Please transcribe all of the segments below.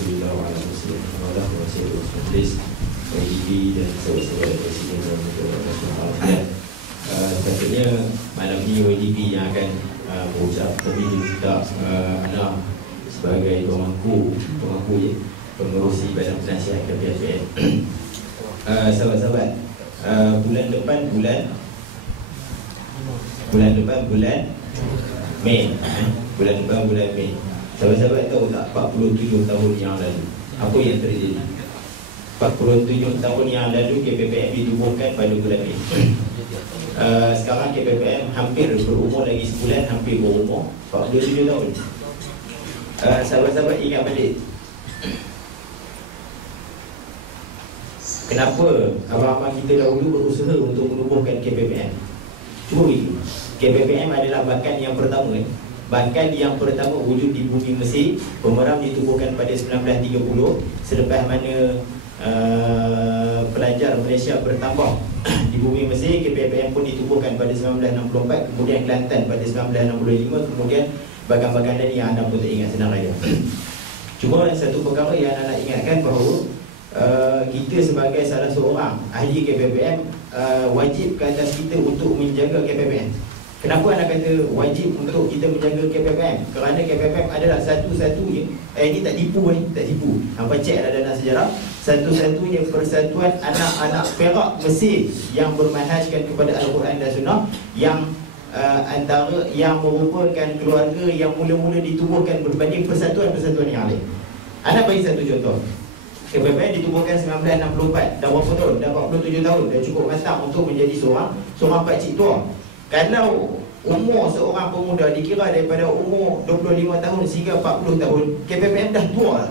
Rasulullah wa ala alihi majlis YDP dan sahabat-sahabat Presiden dan Nasional. Sepatutnya malam ini YDP yang akan berucap, tapi juga Ana sebagai pemangku pengurusi Badan Penasihat KPFM. Sahabat-sahabat, bulan depan bulan Mei. Bulan depan bulan Mei. Sahabat-sahabat tahu tak 47 tahun yang lalu apa yang terjadi? 47 tahun yang lalu KPPM ditubuhkan pada bulan Mei. Sekarang KPPM hampir berumur lagi sebulan, hampir berumur 47 tahun. Sahabat-sahabat ingat balik kenapa abang-abang kita dahulu berusaha untuk menubuhkan KPPM. Cuba itu, KPPM adalah bahkan yang pertama wujud di bumi Mesir. Pemeram ditubuhkan pada 1930. Selepas mana pelajar Malaysia bertambah di bumi Mesir, KPPM pun ditubuhkan pada 1964. Kemudian Kelantan pada 1965. Kemudian bagan-bagan lain yang anda pun tak ingat, senang saja. Cuma satu perkara yang anda nak ingatkan bahawa kita sebagai salah seorang ahli KPPM wajib ke atas kita untuk menjaga KPPM. Kenapa anda kata wajib untuk kita menjaga KPPM? Kerana KPPM adalah satu-satunya ini tak tipu. Hampa cek ada dalam sejarah, satu-satunya persatuan anak-anak Perak Mesir yang bermanhajkan kepada Al-Quran dan Sunnah, yang antara yang merupakan keluarga yang mula-mula ditubuhkan berbanding persatuan-persatuan yang lain. Anda bagi satu contoh. KPPM ditubuhkan 1964. Dah berapa tahun? Dah 47 tahun. Dah cukup matang untuk menjadi seorang pakcik tua. Kalau umur seorang pemuda dikira daripada umur 25 tahun sehingga 40 tahun, KPPM dah tua lah.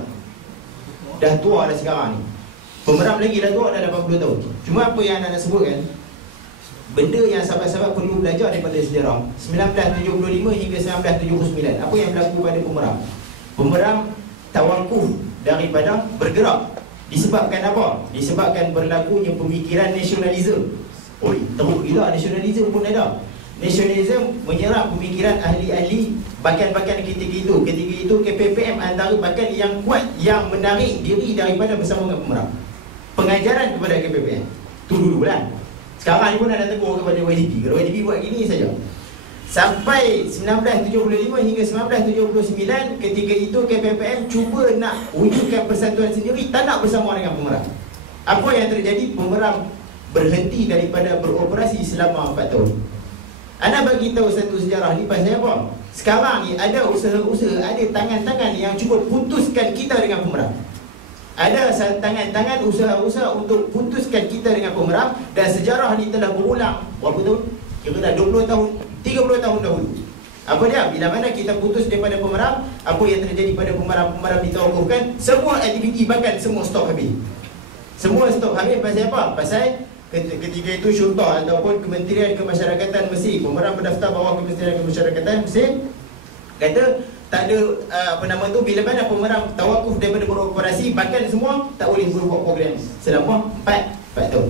Dah tua dah sekarang ni. Pemeram lagi dah tua, dah 80 tahun. Cuma apa yang anda nak sebutkan, benda yang sahabat-sahabat perlu belajar daripada sejarah 1975 hingga 1979. Apa yang berlaku pada pemeram? Pemeram tawakuf daripada bergerak. Disebabkan apa? Disebabkan berlakunya pemikiran nasionalisme. Oi, teruk gila nasionalisme pun ada. Nasionalisme menyerang pemikiran ahli-ahli bakan-bakan ketika itu. Ketika itu KPPM antara bakan yang kuat yang menarik diri daripada bersama dengan pemeram. Pengajaran kepada KPPM. Tu dululah. Sekarang ni pun ada tegur kepada YDP. Kalau YDP buat gini saja. Sampai 1975 hingga 1979, ketika itu KPPM cuba nak wujudkan persatuan sendiri, tak nak bersama dengan pemeram. Apa yang terjadi? Pemeram berhenti daripada beroperasi selama 4 tahun. Anda bagi tahu satu sejarah ni pasal apa? Sekarang ni ada usaha-usaha, ada tangan-tangan yang cuba putuskan kita dengan pemeram. Ada tangan-tangan usaha-usaha untuk putuskan kita dengan pemeram. Dan sejarah ni telah berulang berapa tahun? Kira dah 20 tahun, 30 tahun dahulu. Apa dia? Bila mana kita putus daripada pemeram, apa yang terjadi pada pemeram ditawakufkan, semua aktiviti bahkan semua stop habis. Semua stop habis pasal apa? Pasal ketika itu Syulta ataupun Kementerian Kemasyarakatan Mesir, pemeram berdaftar bawah Kementerian Kemasyarakatan Mesir, kata tak ada bila mana pemeram tawakuf daripada beroperasi, bahkan semua tak boleh berbuat program selama 4 tahun.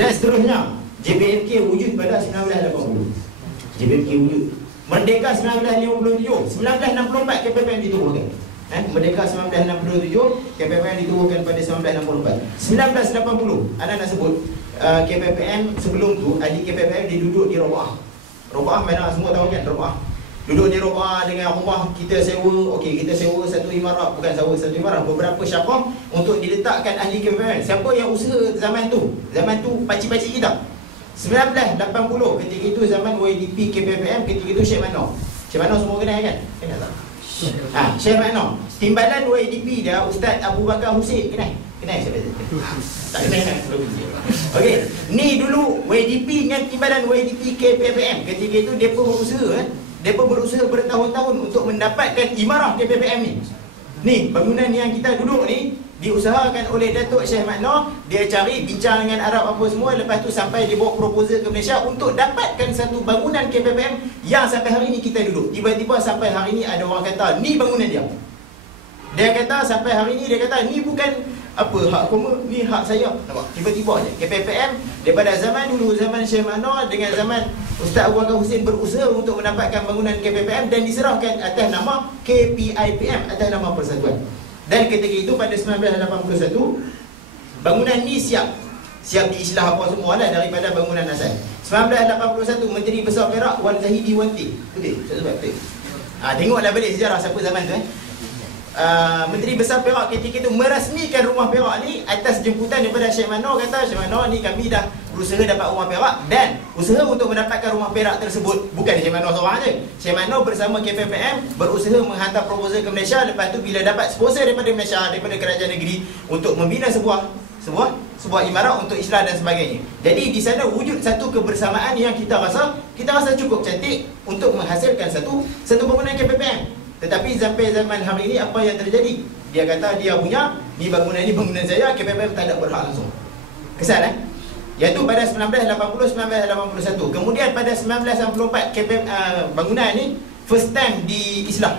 Dan seterusnya, JPMK wujud pada 1980. JPMK wujud. Merdeka 1957, 1964 KPPM ditubuhkan. Merdeka 1967, KPPM ditubuhkan pada 1964. 1980, anda nak sebut KPPM sebelum tu, ahli KPPM dia duduk di Rabah. Rabah mana semua tahu kan Rabah. Duduk di Rabah dengan rumah kita sewa. Okey, kita sewa satu imarat, bukan sewa satu imarat, beberapa syafah untuk diletakkan ahli KPPM. Siapa yang usaha zaman tu? Zaman tu pakcik-pakcik kita. 1980, ketika itu zaman YDP KPPM, ketika itu Syekh Mano. Syekh Mano semua kenal kan? Kenal tak? Syekh Mano. Timbalan YDP dia Ustaz Abu Bakar Husin. Kenal? Kenal siapa? Tak kenal kan? Okey, ni dulu YDP dengan timbalan YDP KPPM. Ketika itu depa berusaha bertahun-tahun untuk mendapatkan imarah KPPM ni. Ni bangunan yang kita duduk ni diusahakan oleh Datuk Syekh Makno. Dia cari bincang dengan Arab apa semua, lepas tu sampai dia bawa proposal ke Malaysia untuk dapatkan satu bangunan KPPM yang sampai hari ni kita duduk. Tiba-tiba sampai hari ni ada orang kata ni bangunan dia. Dia kata sampai hari ni, dia kata ni bukan apa hak kamu, ni hak saya. Nampak? Tiba-tiba je KPPM daripada zaman dulu, zaman Syekh Makno dengan zaman Ustaz Abu Bakar Husin berusaha untuk mendapatkan bangunan KPPM dan diserahkan atas nama KPIPM, atas nama persatuan. Dan ketika itu pada 1981 bangunan ni siap diislah apa semua lah daripada bangunan asal. 1981 Menteri Besar Perak Wan Zahidi Wanti. Betul? Betul. Tengoklah balik sejarah siapa zaman tu Menteri Besar Perak ketika itu merasmikan rumah Perak ni atas jemputan daripada Syekh Manor. Kata Syekh Manor ni kami dah berusaha dapat rumah Perak, dan usaha untuk mendapatkan rumah Perak tersebut bukan Syekh Manor seorang je. Syekh Manor bersama KPPM berusaha menghantar proposal ke Malaysia. Lepas tu bila dapat sponsor daripada Malaysia, daripada kerajaan negeri untuk membina sebuah imarat untuk Islam dan sebagainya. Jadi di sana wujud satu kebersamaan yang kita rasa cukup cantik untuk menghasilkan satu bangunan KPPM. Tetapi sampai zaman hari ini apa yang terjadi? Dia kata dia punya ni bangunan saya, KPPM tak ada berhak langsung. Kesal iaitu pada 1980-1981. Kemudian pada 1994 KPPM bangunan ni first time diislah.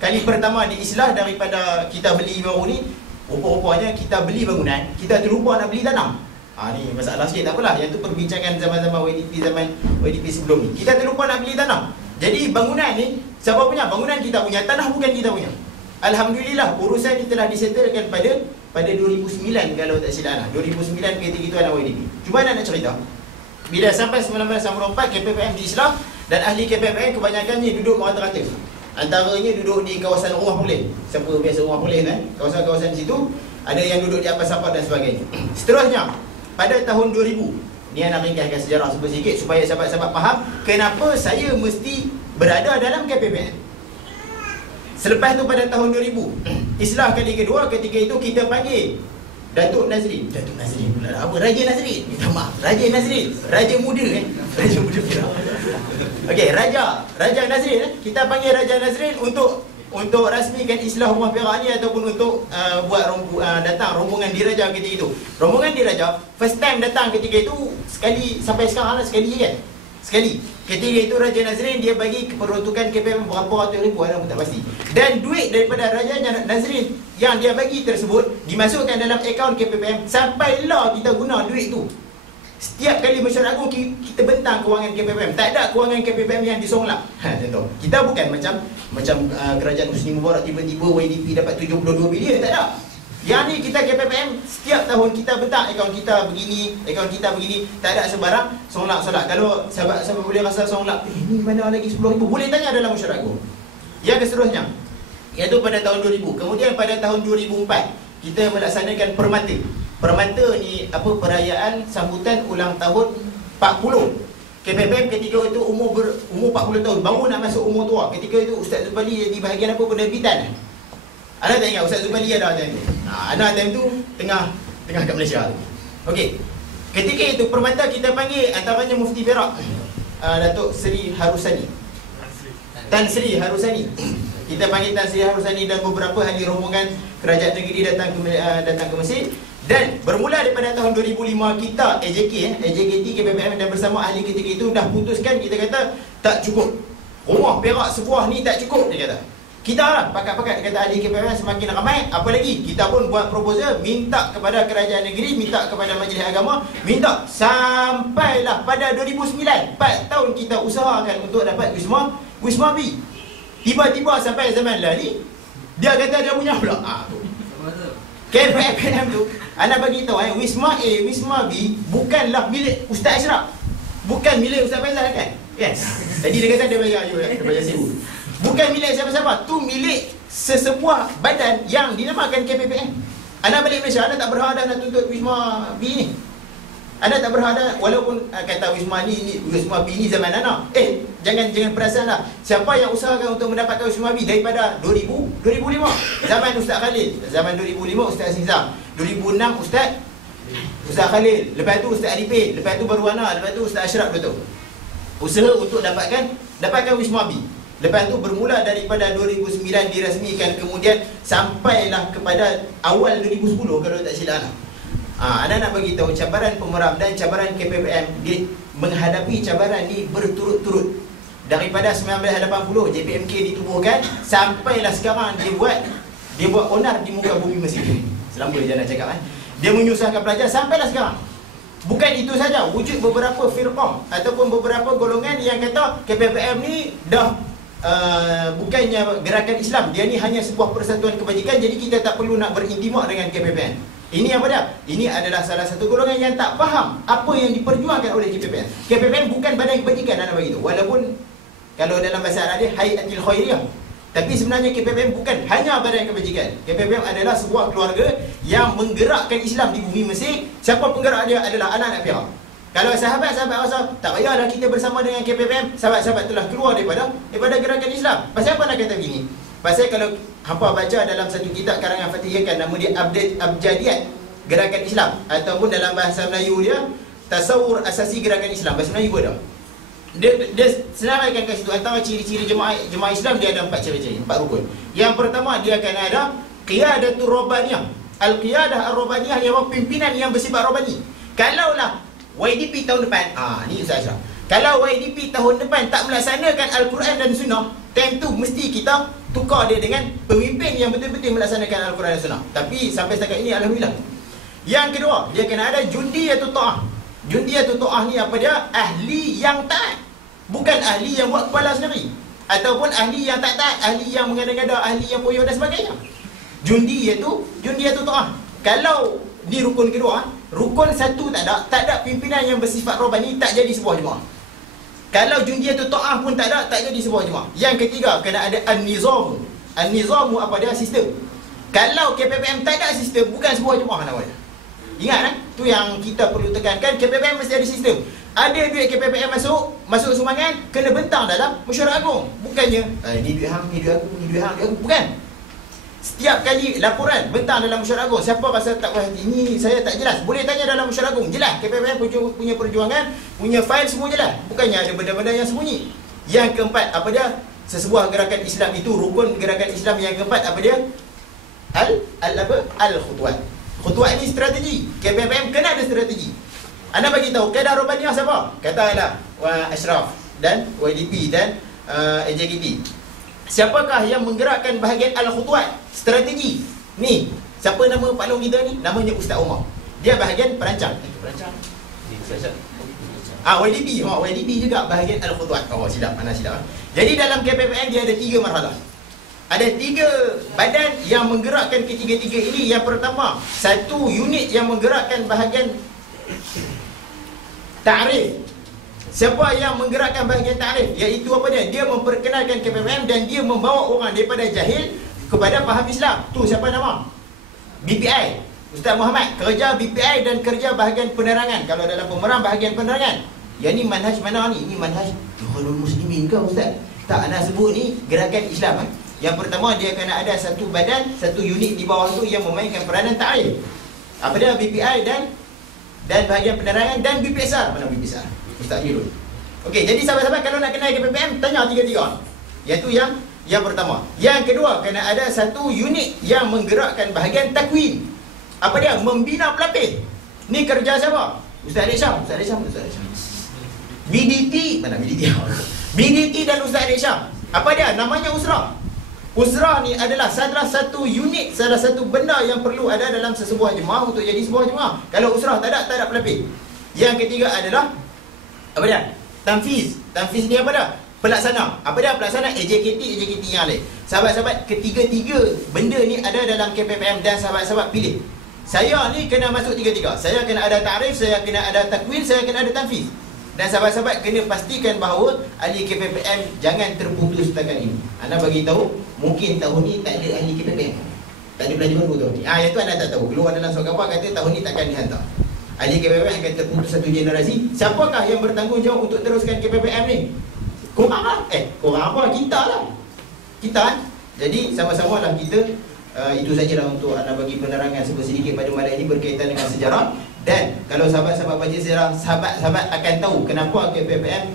Kali pertama diislah daripada kita beli baru ni. Rupa-rupanya kita beli bangunan, kita terlupa nak beli tanah. Ni masalah sikit, tak apalah. Yang tu perbincangan zaman-zaman YDP sebelum ni. Kita terlupa nak beli tanah. Jadi bangunan ni siapa punya? Bangunan kita punya, tanah bukan kita punya. Alhamdulillah urusan ni telah disettlekan pada 2009 kalau tak silap lah. 2009 ketika itu ada YDP. Cuba nak cerita. Bila sampai 1994 KPPM diislah dan ahli KPPM kebanyakannya duduk merata-rata. Antaranya duduk di kawasan rumah Pulih. Siapa biasa rumah Pulih kan? Kawasan-kawasan di situ ada yang duduk di atas sahabat dan sebagainya. Seterusnya pada tahun 2000, ni nak ringkaskan sejarah sedikit supaya sahabat-sahabat faham kenapa saya mesti berada dalam KPPM. Selepas tu pada tahun 2000 islah kali kedua, ketika itu kita panggil Datuk Nazrin pula apa? Raja Nazrin. Minta maaf, Raja Nazrin, Raja muda Raja muda pula. Okey, Raja Nazrin kita panggil Raja Nazrin untuk rasmikan islah rumah Perak ni ataupun untuk datang rombongan diraja ketika itu. Rombongan diraja first time datang ketika itu sekali, sampai sekarang lah sekali kan. Sekali. Ketika itu Raja Nazrin dia bagi peruntukan KPM berapa ratus ribu, ada pun tak pasti. Dan duit daripada Raja Nazrin yang dia bagi tersebut dimasukkan dalam akaun KPPM sampailah kita guna duit tu. Setiap kali mesyuarat agung kita bentang kewangan KPPM. Tak ada kewangan KPPM yang disonglak. Contoh. Kita bukan macam kerajaan Husni Mubarak tiba-tiba YDP dapat 72 bilion, tak ada. Yang ni kita KPPM setiap tahun kita bentang akaun kita begini, tak ada sebarang songlak. Kalau sahabat boleh rasa songlak, ni mana lagi 10,000, boleh tanya dalam mesyuarat agung. Yang seterusnya iaitu pada tahun 2000. Kemudian pada tahun 2004 kita melaksanakan Permata ni perayaan sambutan ulang tahun 40. KPPM ketika itu umur 40 tahun, baru nak masuk umur tua. Ketika itu Ustaz Zubali di bahagian penerbitan. Anda tak ingat Ustaz Zubali ada time tu? Ada time tu tengah kat Malaysia tu. Okey. Ketika itu permata kita panggil antaranya Mufti Perak, Datuk Seri Harusani. Tan Sri Harusani. Kita panggil Tan Sri Harusani dan beberapa ahli rombongan kerajaan negeri datang ke Mesir. Dan bermula daripada tahun 2005 kita AJKT KPPM dan bersama ahli ketika itu dah putuskan, kita kata tak cukup. Rumah Perak sebuah ni tak cukup, dia kata. Kita lah pakat-pakat, kata ahli KPPM semakin ramai, apa lagi? Kita pun buat proposal, minta kepada kerajaan negeri, minta kepada majlis agama, minta sampailah pada 2009, 4 tahun kita usahakan untuk dapat Wisma B. Tiba-tiba sampai zaman lah ni dia kata dia punya pula. KPPM tu anda bagi tahu Wisma A, Wisma B bukanlah milik Ustaz Ashraf. Bukan milik Ustaz Faizal kan? Yes. Jadi dia kata dia bayar sewa. Bukan milik siapa-siapa, tu milik sesebuah badan yang dinamakan KPPM. Anda balik Malaysia, anda tak berhak dah nak tuntut Wisma B ni. Anda tak berhak dah, walaupun kata Wisma B ni zaman anak. Jangan perasan lah. Siapa yang usahakan untuk mendapatkan Wisma B daripada 2005 zaman Ustaz Khalil, zaman 2005 Ustaz Azizah, 2006 Ustaz Khalil, lepas tu Ustaz Arifin, lepas tu baru Ana, lepas tu Ustaz Ashraf, betul. Usaha untuk dapatkan Wisma B. Lepas tu bermula daripada 2009 dirasmikan, kemudian sampailah kepada awal 2010 kalau tak silap lah. Anda nak bagi tahu cabaran pemeram dan cabaran KPPM dia menghadapi cabaran ni berturut-turut. Daripada 1980 JPMK ditubuhkan sampailah sekarang dia buat onar di muka bumi Mesir. Selama dia nak cakap dia menyusahkan pelajar sampailah sekarang. Bukan itu saja, wujud beberapa firqah ataupun beberapa golongan yang kata KPPM ni dah bukannya gerakan Islam, dia ni hanya sebuah persatuan kebajikan, jadi kita tak perlu nak berintimak dengan KPPM. Ini apa dia? Ini adalah salah satu golongan yang tak faham apa yang diperjuangkan oleh KPPM. KPPM bukan badan kebajikan, anda begitu. Walaupun kalau dalam bahasa Arab dia Hayatul Khairiyah, tapi sebenarnya KPPM bukan hanya badan kebajikan. KPPM adalah sebuah keluarga yang menggerakkan Islam di bumi Mesir. Siapa penggerak dia adalah anak-anak Firaun. Kalau sahabat-sahabat rasa tak payahlah kita bersama dengan KPPM, sahabat-sahabat telah keluar daripada gerakan Islam. Pasal apa nak kata begini? Pasal kalau hampa baca dalam satu kitab karangan Fatih Yakan, nama dia Abjadiyat Gerakan Islam, ataupun dalam bahasa Melayu dia Tasawur Asasi Gerakan Islam. Bahasa Melayu dah. Dia senaraikan kat situ antara ciri-ciri jemaah Islam, dia ada 4 ciri-ciri, 4 rukun. Yang pertama, dia akan ada qiyadatul rabbaniyah. Al-qiyadah ar-rabbaniyah, yang pimpinan yang bersifat rabbani. Kalaulah YDP tahun depan, ni Ustaz Ashraf, kalau YDP tahun depan tak melaksanakan Al-Quran dan Sunnah, time tu mesti kita tukar dia dengan pemimpin yang betul-betul melaksanakan Al-Quran dan Sunnah. Tapi sampai setakat ini Alhamdulillah. Yang kedua, dia kena ada jundiyatut ta'ah. Jundiyatut ta'ah ni apa dia? Ahli yang taat, bukan ahli yang buat kepala sendiri, ataupun ahli yang tak taat, ahli yang mengada-ngada, ahli yang poyo dan sebagainya. Jundiyatut ta'ah. Kalau di rukun kedua, rukun satu tak ada pimpinan yang bersifat rabbani, tak jadi sebuah jemaah. Kalau jundiyatut ta'ah pun tak jadi sebuah jemaah. Yang ketiga, kena ada an-nizamu. An-nizamu apa dia? Sistem. Kalau KPPM tak ada sistem, bukan sebuah jemaah namanya. Ingat tu yang kita perlu tekankan. KPPM mesti ada sistem. Ada duit KPPM masuk sumbangan, kena bentang dalam mesyuarat agung. Bukannya ni duit hang, ni duit aku, ni duit hang, duit aku. Bukan. Setiap kali laporan bentang dalam mesyuarat agung, siapa rasa tak puas hati, ini saya tak jelas, boleh tanya dalam mesyuarat agung. Jelas KPPM punya perjuangan, punya fail semua jelas. Bukannya ada benda-benda yang sembunyi. Yang keempat, apa dia? Sesebuah gerakan Islam itu, rukun gerakan Islam yang keempat, apa dia? Al-khutwat. Khutwat ini strategi. KPPM kena ada strategi. Anda bagi tahu kaedah rabbaniyah siapa? Katakanlah Ashraf dan YDP dan AJKT. Siapakah yang menggerakkan bahagian Al-Khutwat? Strategi. Ni, siapa nama Pak Long kita ni? Namanya Ustaz Omar. Dia bahagian perancang. YDP juga bahagian Al-Khutwat. Silap, mana silap. Jadi dalam KPPM dia ada 3 marhalah. Ada 3 badan yang menggerakkan ketiga-tiga ini. Yang pertama, satu unit yang menggerakkan bahagian ta'rif. Siapa yang menggerakkan bahagian ta'rif? Iaitu apa dia? Dia memperkenalkan KPPM dan dia membawa orang daripada jahil kepada faham Islam. Tu siapa nama? BPI, Ustaz Muhammad. Kerja BPI dan kerja bahagian penerangan. Kalau dalam pemerang bahagian penerangan. Yang ni manhaj mana ni? Ini manhaj Ikhwanul Muslimin ke Ustaz? Tak, nak sebut ni gerakan Islam. Yang pertama, dia kena ada satu badan, satu unit di bawah tu yang memainkan peranan ta'rif. Apa dia? BPI dan bahagian penerangan dan BPSR. Mana BPSR? Ustaz Yurul. Okey, jadi sahabat-sahabat kalau nak kenal KPPM, tanya 3-3. Iaitu yang pertama. Yang kedua, kena ada satu unit yang menggerakkan bahagian takwin. Apa dia? Membina pelapis. Ni kerja siapa? Ustaz Adik Syam. BDT. Mana BDT? BDT dan Ustaz Adik Syam. Apa dia? Namanya Usrah. Usrah ni adalah salah satu unit, salah satu benda yang perlu ada dalam sesebuah jemaah untuk jadi sebuah jemaah. Kalau usrah tak ada pelapis. Yang ketiga adalah apa dia? Tanfiz. Tanfiz ni apa dia? Pelaksana. Apa dia? Pelaksana AJKT yang lain. Sahabat-sahabat, ketiga-tiga benda ni ada dalam KPPM dan sahabat-sahabat pilih. Saya ni kena masuk 3-3. Saya kena ada ta'rif, saya kena ada takwin, saya kena ada tanfiz. Dan sahabat-sahabat kena pastikan bahawa ahli KPPM jangan terputus setakat ini. Anda bagi tahu, mungkin tahun ni tak ada ahli KPPM. Tak ada pelajar baru tahun ni. Yang tu anda tak tahu. Keluar dalam surat khabar kata tahun ni takkan dihantar. Ahli KPPM akan terputus satu generasi. Siapakah yang bertanggungjawab untuk teruskan KPPM ni? Korang lah. Korang apa? Kita lah. Kita kan? Jadi sama-sama lah kita. Itu sajalah untuk anda bagi penerangan sedikit pada malam ini berkaitan dengan sejarah. Dan kalau sahabat-sahabat baca sejarah, sahabat-sahabat akan tahu kenapa KPPM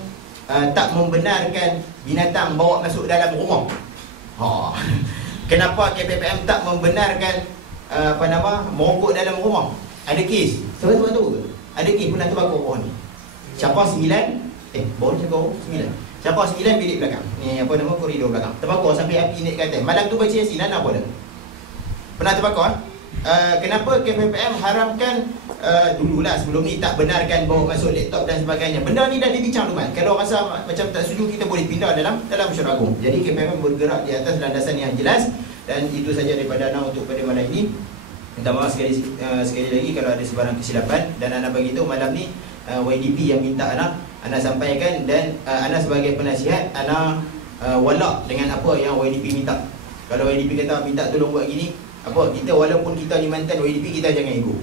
tak membenarkan binatang bawa masuk dalam rumah. Kenapa KPPM tak membenarkan merokok dalam rumah? Ada kes. Sahabat-sahabat tahu ke? Ada kes pernah terbakar rumah ni. Siapa 9? Baru cakap 9. Siapa 9 bilik belakang. Ni apa nama, koridor belakang. Terbakar sampai api naik ke atas. Malam tu baca Yasin, apa dah? Pernah terbakar? kenapa KPPM haramkan dululah sebelum ni tak benarkan bawa masuk laptop dan sebagainya. Benda ni dah dibincang tu kan. Kalau rasa macam tak setuju, kita boleh pindah dalam mesyuarat agung. Jadi KPPM bergerak di atas landasan yang jelas. Dan itu saja daripada Ana untuk pada malam ini. Minta maaf sekali lagi kalau ada sebarang kesilapan. Dan Ana beritahu malam ni YDP yang minta Ana sampaikan. Dan Ana sebagai penasihat, Ana walak dengan apa yang YDP minta. Kalau YDP kata minta tolong buat gini, apa, kita walaupun kita ni mantan YDP, kita jangan ego.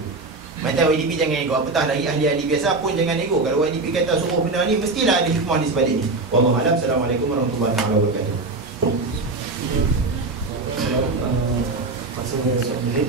Mantan YDP jangan ego. Apatah lagi ahli-ahli biasa pun jangan ego. Kalau YDP kata suruh benda ni, mestilah ada hikmah di sebalik ni. Wallahualam. Assalamualaikum warahmatullahi wabarakatuh. Pasal soalan